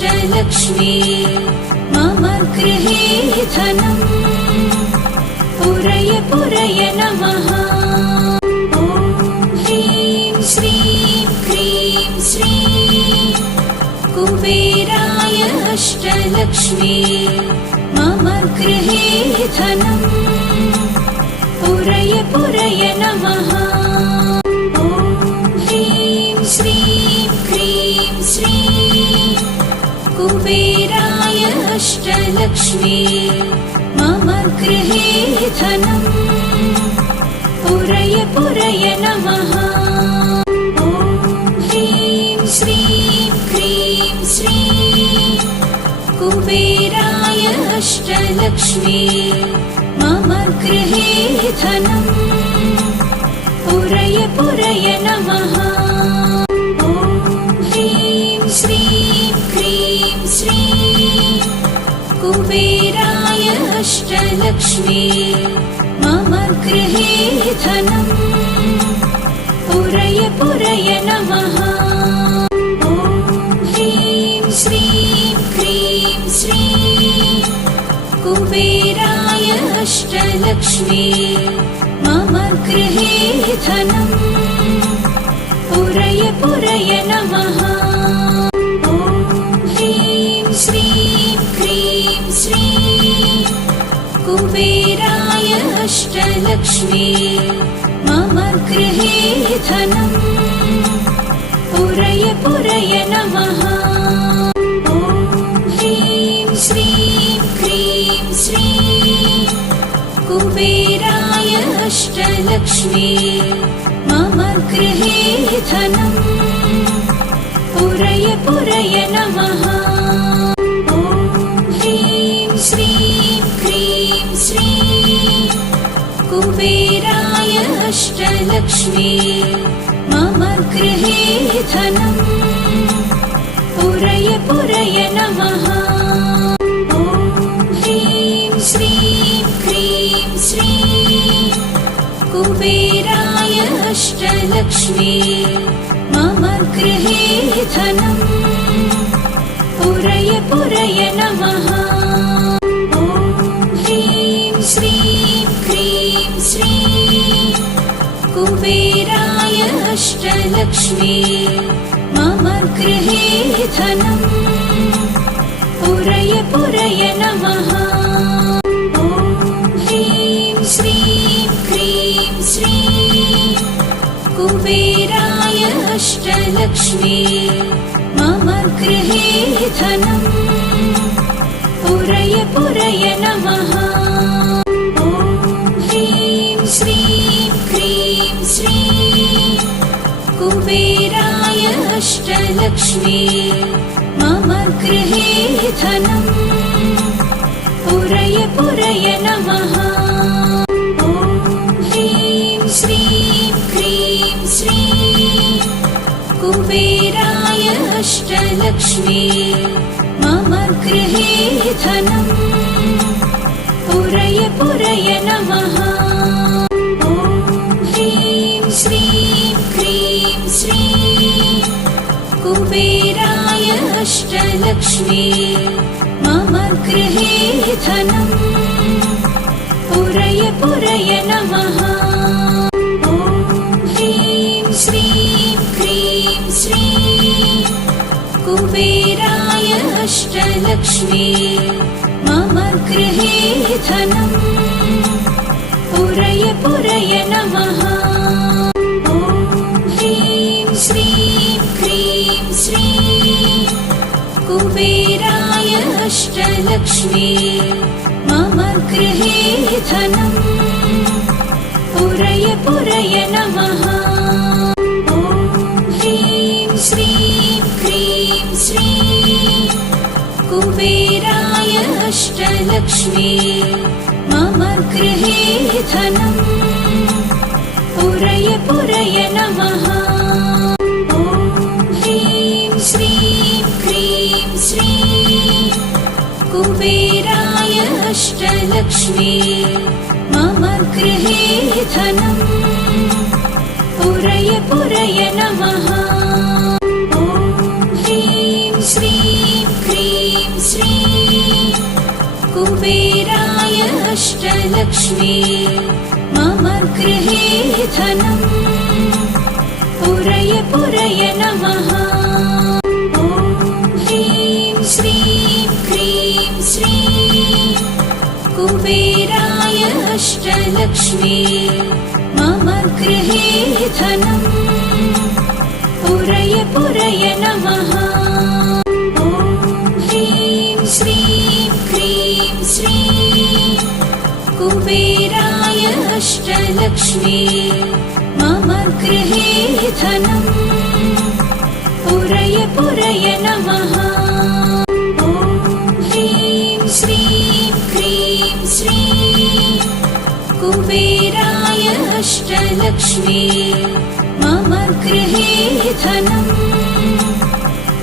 अष्टलक्ष्मी मम गृहे धनम् पुरय पुरय नमः। ॐ ह्रीं श्रीं क्रीं श्रीं कुबेराय अष्टलक्ष्मी मम गृहे धनम् पुरय पुरय नमः। ॐ ह्रीं श्रीं क्रीं श्रीं कुबेराय अष्टलक्ष्मी मम गृहे धनम् पुरय पुरय नमः। ॐ ह्रीं श्रीं क्रीं श्रीं कुबेराय अष्टलक्ष्मी मम गृहे धनम् पुरय पुरय नमः। ॐ ह्रीं श्रीं क्रीं श्रीं कुबेराय अष्टलक्ष्मी मम गृहे धनम् पुरय पुरय नमः। ॐ ह्रीं श्रीं क्रीं श्रीं कुबेराय अष्टलक्ष्मी मम गृहे धनम् पुरय पुरय नमः। ॐ ह्रीं श्रीं क्रीं श्रीं कुबेराय अष्टलक्ष्मी मम गृहे धनम् पुरय पुरय नमः। ॐ ह्रीं श्रीं क्रीं श्रीं कुबेराय अष्टलक्ष्मी मम गृहे धनम् पुरय पुरय नमः। ॐ ह्रीं श्रीं क्रीं श्रीं कुबेराय अष्टलक्ष्मी मम गृहे धनम् पुरय पुरय नमः। ॐ ह्रीं श्रीं क्रीं श्रीं कुबेराय अष्टलक्ष्मी मम गृहे धनम् पुरय पुरय नमः। ॐ ह्रीं श्रीं क्रीं श्रीं कुबेराय अष्टलक्ष्मी मम गृहे धनम् पुरय पुरय नमः। ॐ ह्रीं श्रीं क्रीं श्रीं कुबेराय अष्टलक्ष्मी मम गृहे धनम् पुरय पुरय नमः। ॐ ह्रीं श्रीं क्रीं श्रीं कुबेराय अष्टलक्ष्मी मम गृहे धनम् पुरय पुरय नमः। ॐ ह्रीं श्रीं क्रीं श्रीं कुबेराय अष्टलक्ष्मी मम गृहे धनम् पुरय पुरय नमः। ॐ ह्रीं श्रीं क्रीं श्रीं कुबेराय अष्टलक्ष्मी मम गृहे धनम् पुरय पुरय नमः। ॐ ह्रीं श्रीं क्रीं श्रीं कुबेराय अष्टलक्ष्मी मम गृहे धनम् पुरय पुरय नमः। ॐ ह्रीं श्रीं क्रीं श्रीं कुबेराय अष्टलक्ष्मी मम गृहे धनम् पुरय पुरय नमः। ॐ ह्रीं श्रीं क्रीं श्रीं कुबेराय अष्टलक्ष्मी मम गृहे धनम् पुरय पुरय नमः। ॐ ह्रीं श्रीं क्रीं श्रीं कुबेराय अष्टलक्ष्मी मम गृहे धनम् पुरय पुरय नमः। ॐ ह्रीं श्रीं अष्टलक्ष्मी मम गृहे धनम् पुरय पुरय नमः। ॐ ह्रीं श्रीं क्रीं श्रीं कुबेराय अष्टलक्ष्मी मम गृहे धनम् पुरय पुरय नमः। ॐ ह्रीं श्रीं क्रीं श्रीं कुबेराय अष्टलक्ष्मी मम गृहे धनम् पुरय पुरय नमः। ॐ ह्रीं श्रीं क्रीं श्रीं कुबेराय अष्टलक्ष्मी मम गृहे धनम्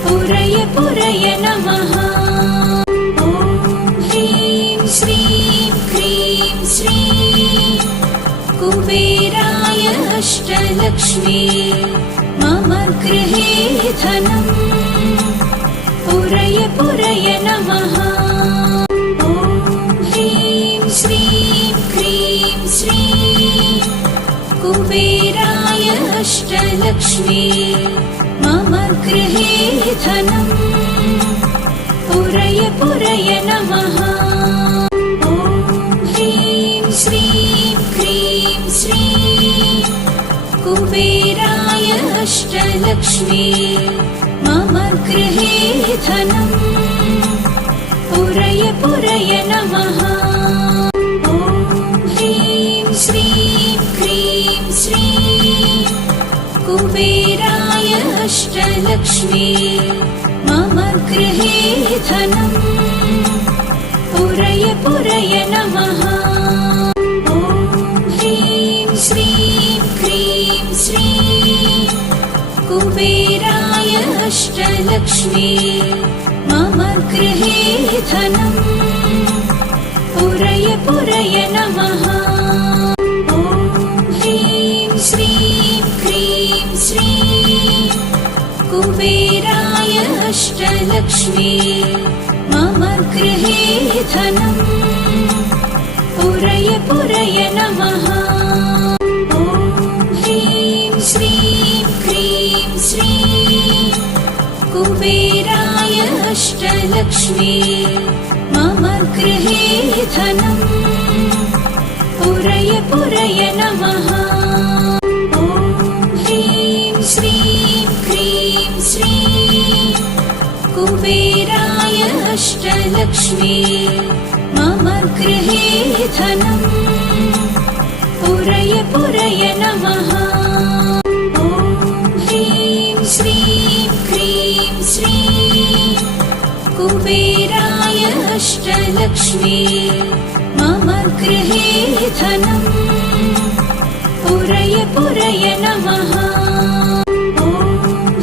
पुरय पुरय नमः। ॐ ह्रीं श्रीं क्रीं श्रीं कुबेराय अष्टलक्ष्मी मम गृहे धनम् पुरय पुरय नमः। ॐ ह्रीं श्रीं क्रीं श्रीं कुबेराय अष्टलक्ष्मी मम गृहे धनम् पुरय पुरय नमः। ॐ ह्रीं श्रीं क्रीं श्रीं कुबेराय अष्टलक्ष्मी मम गृहे धनम् पुरय पुरय नमः। ॐ ह्रीं श्रीं क्रीं श्रीं कुबेराय अष्टलक्ष्मी मम गृहे धनम् पुरय पुरय नमः। ॐ ह्रीं श्रीं क्रीं श्रीं कुबेराय अष्टलक्ष्मी मम गृहे धनम् पुरय पुरय नमः। ॐ ह्रीं श्रीं क्रीं श्रीं कुबेराय अष्टलक्ष्मी मम गृहे धनम् पुरय पुरय नमः। ॐ ह्रीं श्रीं क्रीं श्रीं कुबेराय अष्टलक्ष्मी मम गृहे धनम् पुरय पुरय नमः। ॐ ह्रीं श्रीं क्रीं श्रीं कुबेराय अष्टलक्ष्मी मम गृहे धनम् पुरय पुरय नमः। ॐ ह्रीं श्रीं क्रीं श्रीं कुबेराय अष्टलक्ष्मी मम गृहे धनम् पुरय पुरय नमः। ॐ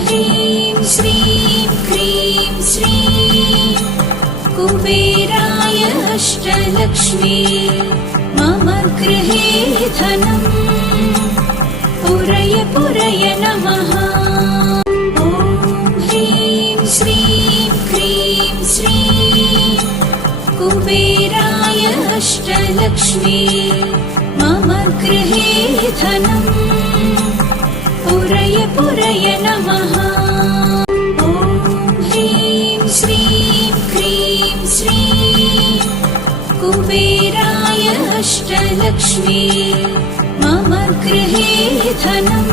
ह्रीं श्रीं क्रीं श्रीं कुबेराय अष्टलक्ष्मी मम गृहे धनम् पुरय पुरय नमः। ॐ ह्रीं श्रीं क्रीं श्रीं कुबेराय अष्टलक्ष्मी मम गृहे धनम् पुरय पुरय नमः। ॐ ह्रीं श्रीं क्रीं श्रीं कुबेराय अष्टलक्ष्मी मम गृहे धनम्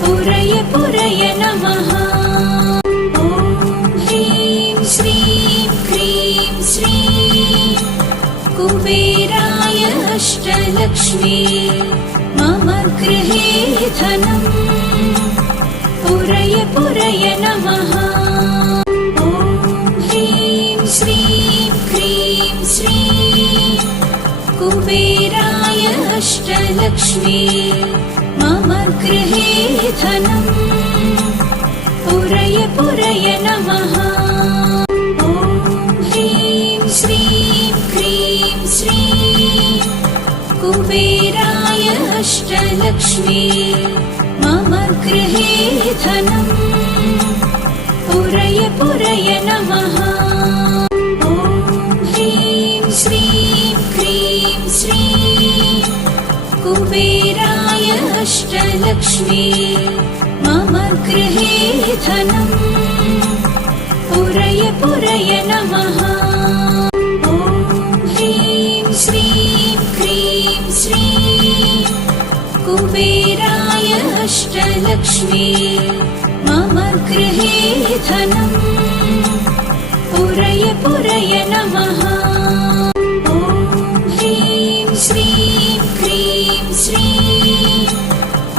पुरय पुरय नमः। ॐ ह्रीं श्रीं क्रीं श्रीं कुबेराय अष्टलक्ष्मी मम गृहे धनम् पुरय पुरय नमः। ॐ ह्रीं श्रीं क्रीं श्रीं कुबेराय अष्टलक्ष्मी मम गृहे धनम् पुरय पुरय नमः। ॐ ह्रीं श्रीं क्रीं श्रीं कुबेराय अष्टलक्ष्मी मम गृहे धनम् पुरय पुरय नमः। ॐ ह्रीं श्रीं क्रीं कुबेराय अष्टलक्ष्मी मम गृहे धनम् पुरय पुरय नमः। ॐ ह्रीं श्रीं क्रीं श्रीं कुबेराय अष्टलक्ष्मी मम गृहे धनम् पुरय पुरय नमः। ॐ ह्रीं श्रीं क्रीं श्रीं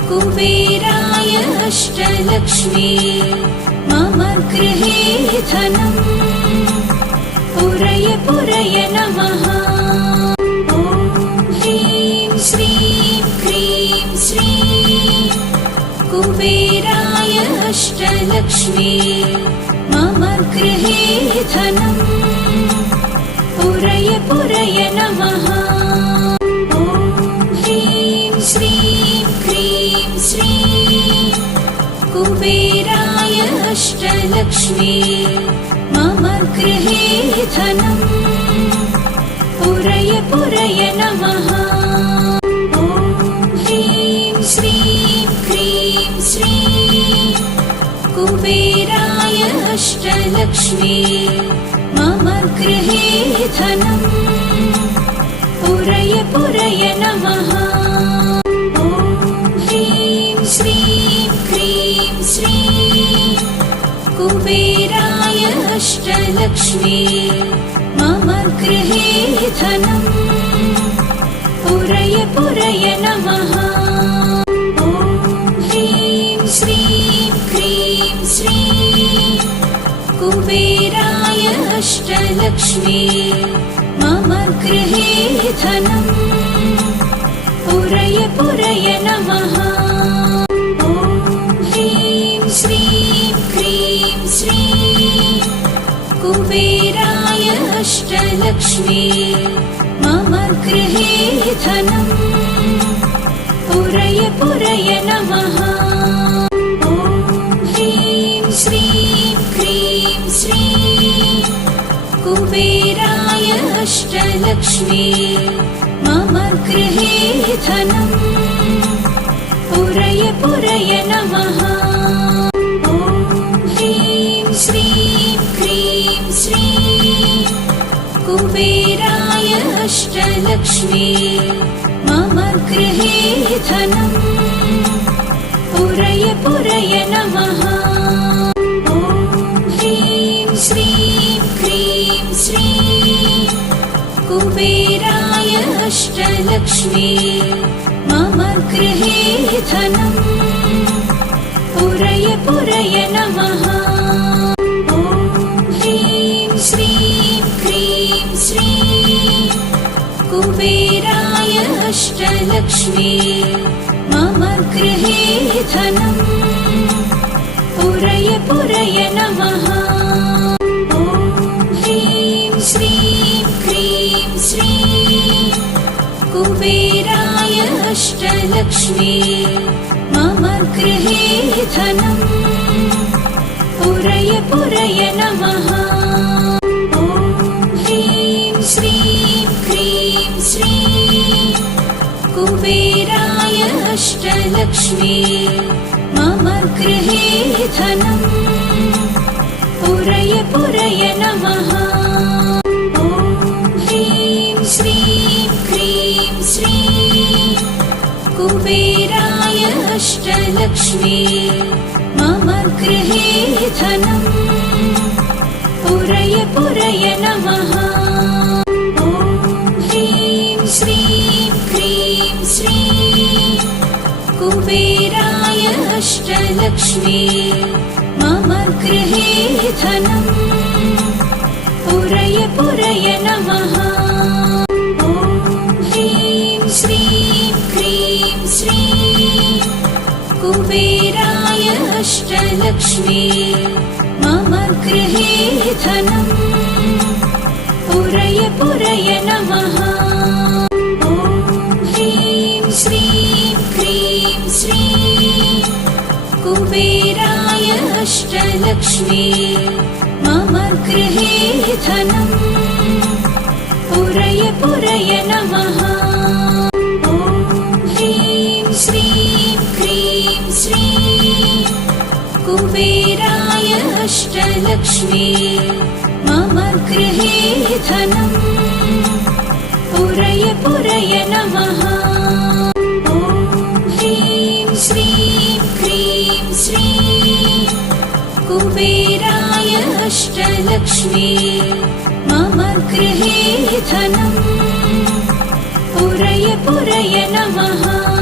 कुबेराय अष्टलक्ष्मी मम गृहे धनम् पुरय पुरय नमः। ॐ ह्रीं श्रीं क्रीं श्रीं कुबेराय अष्टलक्ष्मी मम गृहे धनम् पुरय पुरय नमः। ॐ ह्रीं श्रीं क्रीं श्रीं कुबेराय अष्टलक्ष्मी मम गृहे धनम् पुरय पुरय नमः। ॐ ह्रीं श्रीं क्रीं श्रीं कुबेराय अष्टलक्ष्मी मम गृहे धनम् पुरय पुरय नमः। ॐ ह्रीं श्रीं क्रीं श्रीं कुबेराय अष्टलक्ष्मी मम गृहे धनम् पुरय पुरय नमः। ॐ ह्रीं श्रीं क्रीं श्रीं कुबेराय अष्टलक्ष्मी मम गृहे धनम् पुरय पुरय नमः। ॐ ह्रीं श्रीं क्रीं श्रीं कुबेराय अष्टलक्ष्मी मम गृहे धनम् पुरय पुरय नमः। ॐ ह्रीं श्रीं क्रीं श्रीं कुबेराय अष्टलक्ष्मी मम गृहे धनम् पुरय पुरय नमः। ॐ ह्रीं श्रीं क्रीं श्रीं कुबेराय अष्टलक्ष्मी मम गृहे धनम् पुरय पुरय नमः। ॐ ह्रीं श्रीं क्रीं श्रीं कुबेराय अष्टलक्ष्मी मम गृहे धनम् पुरय पुरय नमः। ॐ ह्रीं श्रीं क्रीं श्रीं कुबेराय अष्टलक्ष्मी मम गृहे धनम् पुरय पुरय नमः। ॐ ह्रीं श्रीं क्रीं श्रीं कुबेराय अष्टलक्ष्मी मम गृहे धनम् पुरय पुरय नमः। ॐ ह्रीं श्रीं क्रीं श्रीं कुबेराय अष्टलक्ष्मी मम गृहे धनम् पुरय पुरय नमः। ॐ ह्रीं श्रीं क्रीं श्रीं कुबेराय अष्टलक्ष्मी मम गृहे धनम् पुरय पुरय नमः। ॐ ह्रीं श्रीं क्रीं श्रीं कुबेराय अष्टलक्ष्मी मम गृहे धनम् पुरय पुरय नमः। ॐ ह्रीं श्रीं क्रीं श्रीं कुबेराय अष्टलक्ष्मी मम गृहे धनम् पुरय पुरय नमः। ॐ ह्रीं श्रीं क्रीं श्रीं कुबेराय अष्टलक्ष्मी मम गृहे धनम् पुरय पुरय नमः। ॐ ह्रीं कुबेराय अष्टलक्ष्मी मम गृहे धनम् पुरय पुरय नमः। ॐ ह्रीं श्रीं क्रीं श्रीं कुबेराय अष्टलक्ष्मी मम गृहे धनम् पुरय पुरय नमः।